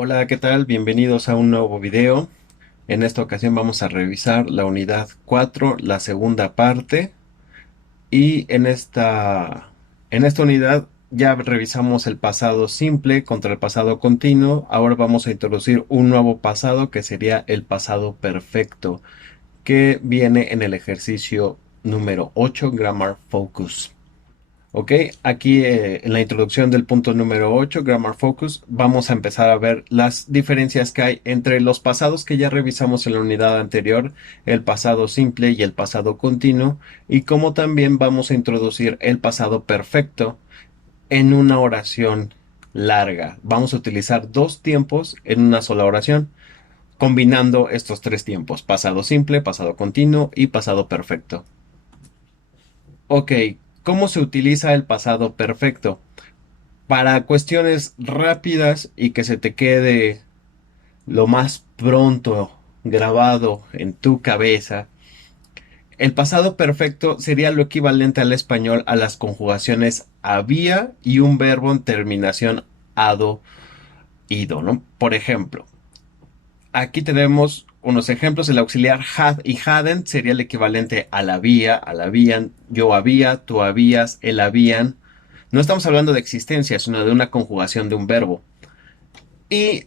Hola, ¿qué tal? Bienvenidos a un nuevo video. En esta ocasión vamos a revisar la unidad 4, la segunda parte. Y en esta unidad ya revisamos el pasado simple contra el pasado continuo. Ahora vamos a introducir un nuevo pasado que sería el pasado perfecto, que viene en el ejercicio número 8, Grammar Focus. Ok, aquí en la introducción del punto número 8, Grammar Focus, vamos a empezar a ver las diferencias que hay entre los pasados que ya revisamos en la unidad anterior, el pasado simple y el pasado continuo, y cómo también vamos a introducir el pasado perfecto en una oración larga. Vamos a utilizar dos tiempos en una sola oración, combinando estos tres tiempos, pasado simple, pasado continuo y pasado perfecto. Ok, ¿cómo se utiliza el pasado perfecto? Para cuestiones rápidas y que se te quede lo más pronto grabado en tu cabeza, el pasado perfecto sería lo equivalente al español a las conjugaciones había y un verbo en terminación ado, ido, ¿no? Por ejemplo, aquí tenemos unos ejemplos. El auxiliar had y hadn't sería el equivalente al había, al habían, yo había, tú habías, él habían. No estamos hablando de existencia, sino de una conjugación de un verbo. Y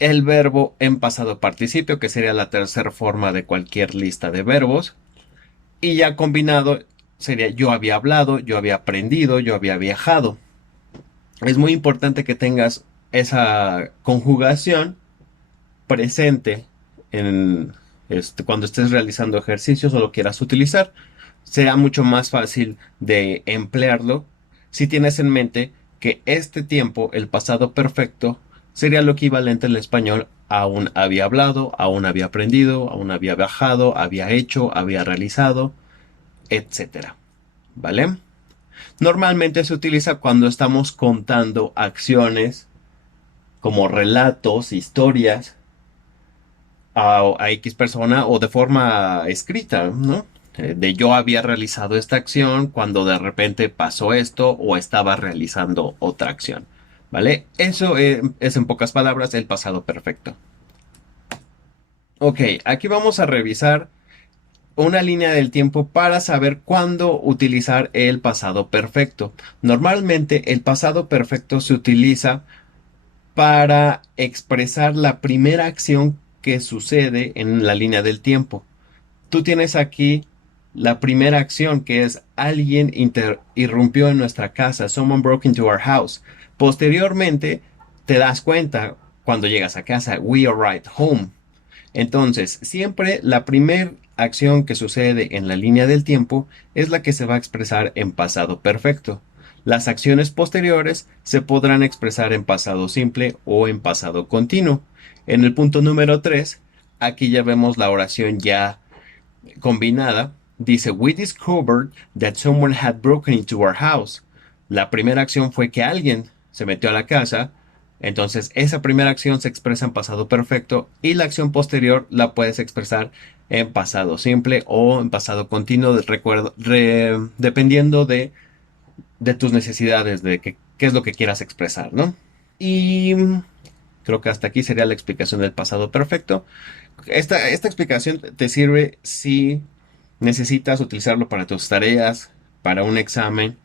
el verbo en pasado participio, que sería la tercera forma de cualquier lista de verbos. Y ya combinado sería yo había hablado, yo había aprendido, yo había viajado. Es muy importante que tengas esa conjugación presente en cuando estés realizando ejercicios o lo quieras utilizar. Será mucho más fácil de emplearlo si tienes en mente que este tiempo, el pasado perfecto, sería lo equivalente en español a un había hablado, a un había aprendido, a un había viajado, había hecho, había realizado, etcétera. ¿Vale? Normalmente se utiliza cuando estamos contando acciones como relatos, historias a X persona o de forma escrita, ¿no? De yo había realizado esta acción cuando de repente pasó esto o estaba realizando otra acción, ¿vale? Eso es en pocas palabras el pasado perfecto. Ok, aquí vamos a revisar una línea del tiempo para saber cuándo utilizar el pasado perfecto. Normalmente el pasado perfecto se utiliza para expresar la primera acción que sucede en la línea del tiempo. Tú tienes aquí la primera acción, que es alguien irrumpió en nuestra casa. Someone broke into our house. Posteriormente, te das cuenta cuando llegas a casa. We arrived home. Entonces, siempre la primera acción que sucede en la línea del tiempo es la que se va a expresar en pasado perfecto. Las acciones posteriores se podrán expresar en pasado simple o en pasado continuo. En el punto número 3, aquí ya vemos la oración ya combinada. Dice, we discovered that someone had broken into our house. La primera acción fue que alguien se metió a la casa. Entonces, esa primera acción se expresa en pasado perfecto y la acción posterior la puedes expresar en pasado simple o en pasado continuo, dependiendo de tus necesidades, de qué es lo que quieras expresar, ¿no? Y creo que hasta aquí sería la explicación del pasado perfecto. Esta explicación te sirve si necesitas utilizarlo para tus tareas, para un examen,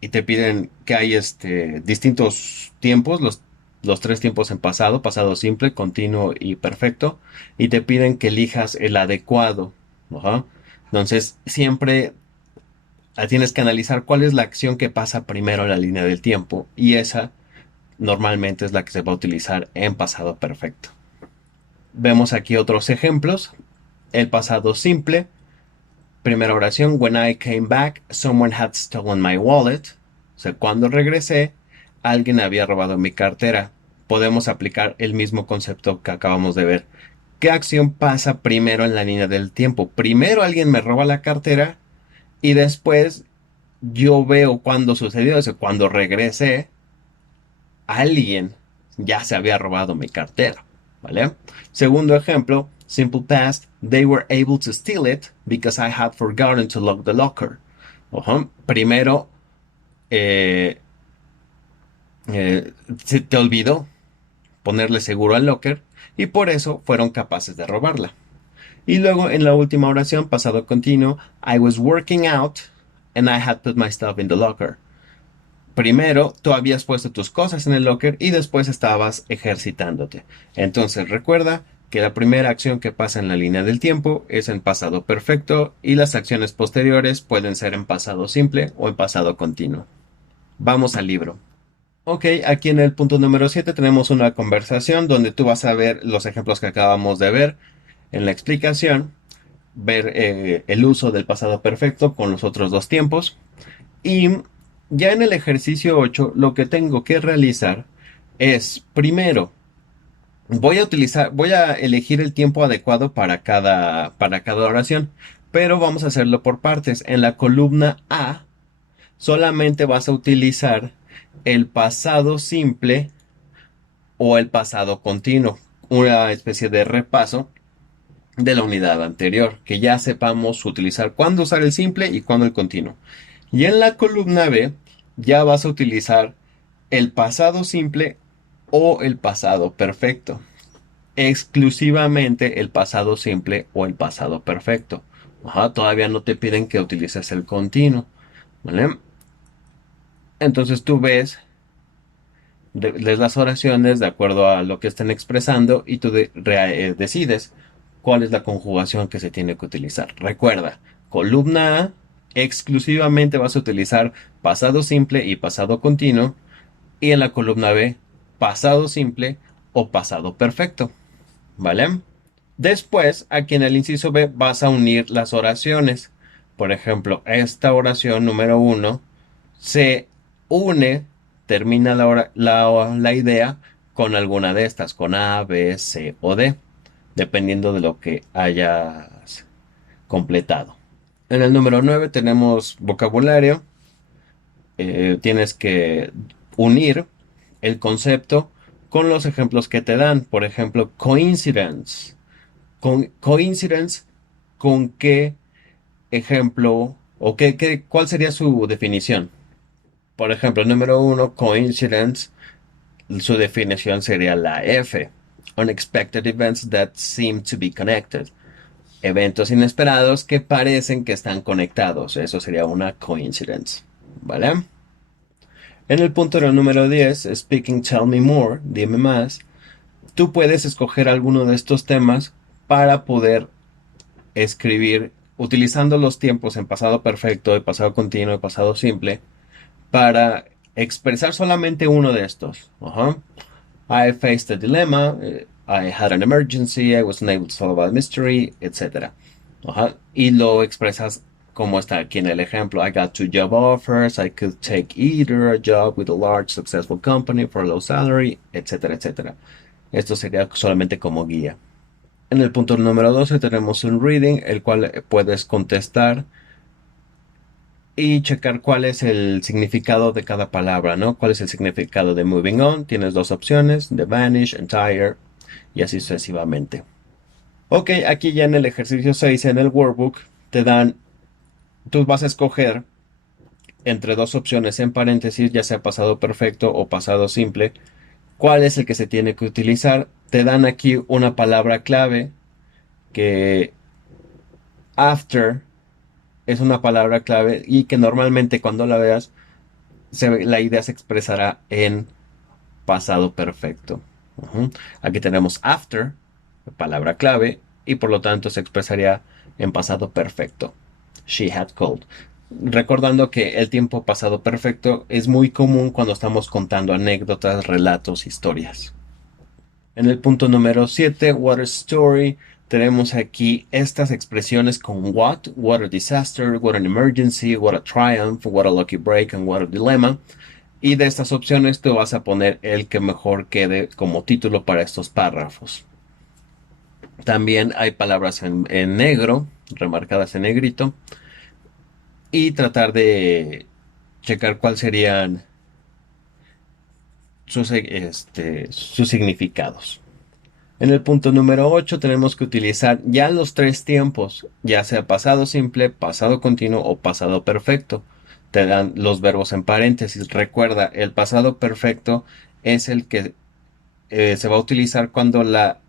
y te piden que hay distintos tiempos, los tres tiempos en pasado, pasado simple, continuo y perfecto, y te piden que elijas el adecuado. Ajá. Entonces, siempre tienes que analizar cuál es la acción que pasa primero en la línea del tiempo, y esa normalmente es la que se va a utilizar en pasado perfecto. Vemos aquí otros ejemplos. El pasado simple. Primera oración, when I came back, someone had stolen my wallet. O sea, cuando regresé, alguien había robado mi cartera. Podemos aplicar el mismo concepto que acabamos de ver. ¿Qué acción pasa primero en la línea del tiempo? Primero alguien me roba la cartera y después yo veo cuando sucedió eso. Cuando regresé, alguien ya se había robado mi cartera. ¿Vale? Segundo ejemplo, simple past, they were able to steal it because I had forgotten to lock the locker. Primero, eh, se te olvidó ponerle seguro al locker y por eso fueron capaces de robarla. Y luego en la última oración, pasado continuo, I was working out and I had put my stuff in the locker. Primero tú habías puesto tus cosas en el locker y después estabas ejercitándote. Entonces recuerda que la primera acción que pasa en la línea del tiempo es en pasado perfecto y las acciones posteriores pueden ser en pasado simple o en pasado continuo. Vamos al libro. Ok, aquí en el punto número 7 tenemos una conversación donde tú vas a ver los ejemplos que acabamos de ver en la explicación, ver el uso del pasado perfecto con los otros dos tiempos. Y ya en el ejercicio 8 lo que tengo que realizar es, primero, voy a elegir el tiempo adecuado para cada oración, pero vamos a hacerlo por partes. En la columna A solamente vas a utilizar el pasado simple o el pasado continuo, una especie de repaso de la unidad anterior, que ya sepamos utilizar cuándo usar el simple y cuándo el continuo. Y en la columna B ya vas a utilizar el pasado simple o el pasado perfecto. Exclusivamente el pasado simple o el pasado perfecto. Ajá, todavía no te piden que utilices el continuo. ¿Vale? Entonces tú ves, lees las oraciones de acuerdo a lo que estén expresando y tú decides cuál es la conjugación que se tiene que utilizar. Recuerda, columna A, exclusivamente vas a utilizar pasado simple y pasado continuo. Y en la columna B, pasado simple o pasado perfecto. ¿Vale? Después, aquí en el inciso B, vas a unir las oraciones. Por ejemplo, esta oración número 1 se une, termina la idea con alguna de estas, con A, B, C o D, dependiendo de lo que hayas completado. En el número 9 tenemos vocabulario. Tienes que unir el concepto con los ejemplos que te dan. Por ejemplo, coincidence. Coincidence, ¿con qué ejemplo o cuál sería su definición? Por ejemplo, número 1, coincidence, su definición sería la F. Unexpected events that seem to be connected. Eventos inesperados que parecen que están conectados. Eso sería una coincidence. ¿Vale? En el punto número 10, speaking, tell me more, dime más, tú puedes escoger alguno de estos temas para poder escribir utilizando los tiempos en pasado perfecto, y pasado continuo y pasado simple para expresar solamente uno de estos. I faced a dilemma, I had an emergency, I wasn't able to solve a mystery, etc. Y lo expresas como está aquí en el ejemplo. I got two job offers, I could take either a job with a large successful company for a low salary, etcétera, etcétera. Esto sería solamente como guía. En el punto número 12 tenemos un reading, el cual puedes contestar y checar cuál es el significado de cada palabra, ¿no? ¿Cuál es el significado de moving on? Tienes dos opciones, de vanish, entire, y así sucesivamente. Ok, aquí ya en el ejercicio 6, en el workbook, tú vas a escoger entre dos opciones en paréntesis, ya sea pasado perfecto o pasado simple, cuál es el que se tiene que utilizar. Te dan aquí una palabra clave que after es una palabra clave y que normalmente cuando la veas la idea se expresará en pasado perfecto. Aquí tenemos after, palabra clave, y por lo tanto se expresaría en pasado perfecto. She had called. Recordando que el tiempo pasado perfecto es muy común cuando estamos contando anécdotas, relatos, historias. En el punto número 7, what a story, tenemos aquí estas expresiones con what a disaster, what an emergency, what a triumph, what a lucky break, and what a dilemma. Y de estas opciones tú vas a poner el que mejor quede como título para estos párrafos. También hay palabras en negro, remarcadas en negrito. Y tratar de checar cuáles serían sus significados. En el punto número 8 tenemos que utilizar ya los tres tiempos, ya sea pasado simple, pasado continuo o pasado perfecto. Te dan los verbos en paréntesis. Recuerda, el pasado perfecto es el que se va a utilizar cuando la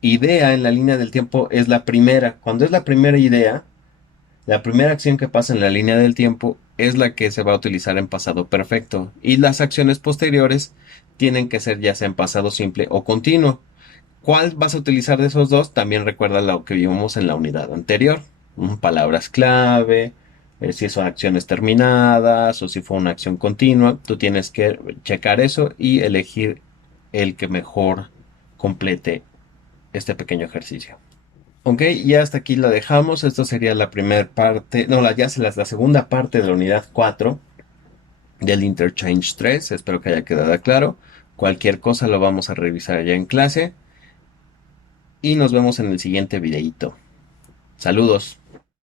idea en la línea del tiempo es la primera. Cuando es la primera idea, la primera acción que pasa en la línea del tiempo es la que se va a utilizar en pasado perfecto. Y las acciones posteriores tienen que ser ya sea en pasado simple o continuo. ¿Cuál vas a utilizar de esos dos? También recuerda lo que vimos en la unidad anterior. Palabras clave, si son acciones terminadas o si fue una acción continua. Tú tienes que checar eso y elegir el que mejor complete este pequeño ejercicio. Ok, y hasta aquí lo dejamos. Esto sería la primera parte, no, la segunda parte de la unidad 4 del Interchange 3. Espero que haya quedado claro. Cualquier cosa lo vamos a revisar ya en clase. Y nos vemos en el siguiente videito. Saludos.